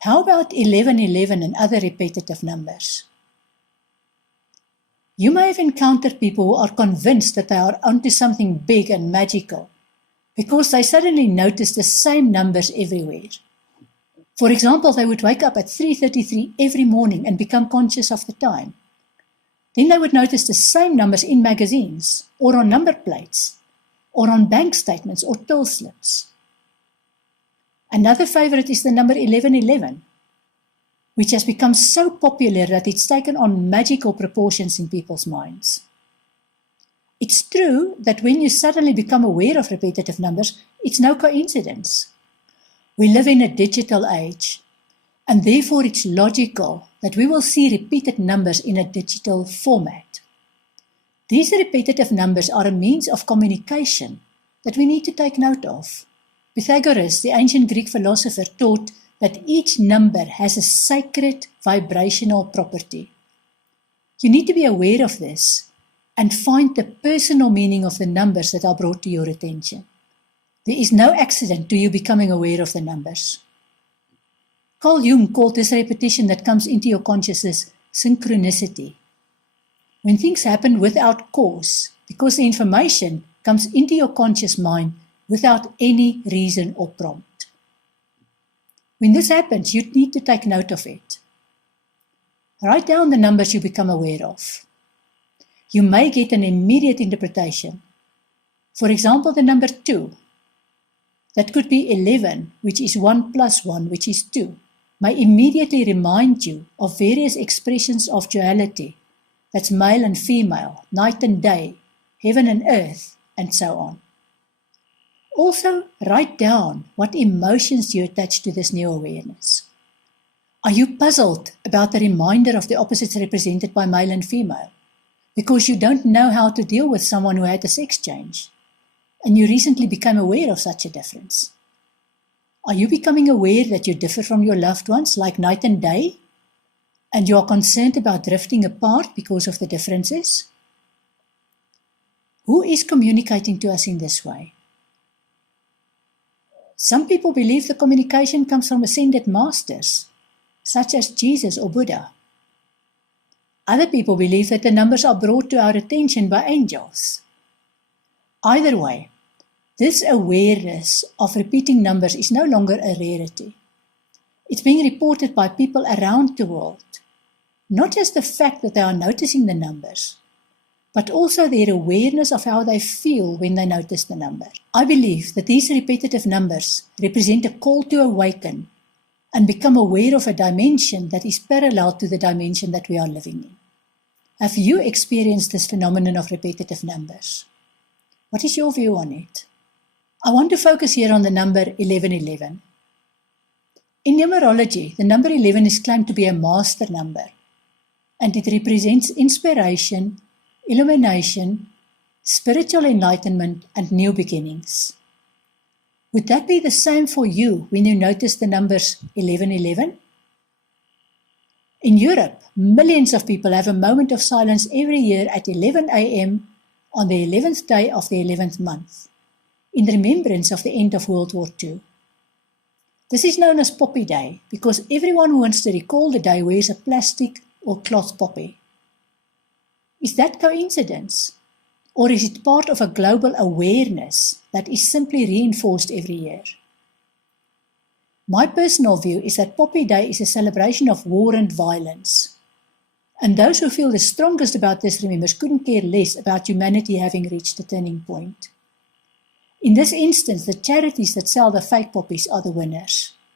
How about 1111 and other repetitive numbers? You may have encountered people who are convinced that they are onto something big and magical because they suddenly notice the same numbers everywhere. For example, they would wake up at 3:33 every morning and become conscious of the time. Then they would notice the same numbers in magazines, or on number plates, or on bank statements or till slips. Another favorite is the number 1111, which has become so popular that it's taken on magical proportions in people's minds. It's true that when you suddenly become aware of repetitive numbers, it's no coincidence. We live in a digital age, and therefore it's logical that we will see repeated numbers in a digital format. These repetitive numbers are a means of communication that we need to take note of. Pythagoras, the ancient Greek philosopher, taught that each number has a sacred vibrational property. You need to be aware of this and find the personal meaning of the numbers that are brought to your attention. There is no accident to you becoming aware of the numbers. Carl Jung called this repetition that comes into your consciousness synchronicity. When things happen without cause, because the information comes into your conscious mind without any reason or prompt. When this happens, you need to take note of it. Write down the numbers you become aware of. You may get an immediate interpretation. For example, the number 2. That could be 11, which is 1 plus 1, which is 2, may immediately remind you of various expressions of duality. That's male and female, night and day, heaven and earth, and so on. Also, write down what emotions you attach to this new awareness. Are you puzzled about the reminder of the opposites represented by male and female because you don't know how to deal with someone who had a sex change and you recently became aware of such a difference? Are you becoming aware that you differ from your loved ones like night and day and you are concerned about drifting apart because of the differences? Who is communicating to us in this way? Some people believe the communication comes from ascended masters, such as Jesus or Buddha. Other people believe that the numbers are brought to our attention by angels. Either way, this awareness of repeating numbers is no longer a rarity. It's being reported by people around the world, not just the fact that they are noticing the numbers, but also their awareness of how they feel when they notice the number. I believe that these repetitive numbers represent a call to awaken and become aware of a dimension that is parallel to the dimension that we are living in. Have you experienced this phenomenon of repetitive numbers? What is your view on it? I want to focus here on the number 1111. In numerology, the number 11 is claimed to be a master number, and it represents inspiration, illumination, spiritual enlightenment, and new beginnings. Would that be the same for you when you notice the numbers 1111? In Europe, millions of people have a moment of silence every year at 11 a.m. on the 11th day of the 11th month, in remembrance of the end of World War II. This is known as Poppy Day because everyone who wants to recall the day wears a plastic or cloth poppy. Is that coincidence? Or is it part of a global awareness that is simply reinforced every year? My personal view is that Poppy Day is a celebration of war and violence. And those who feel the strongest about this remembers couldn't care less about humanity having reached a turning point. In this instance, the charities that sell the fake poppies are the winners.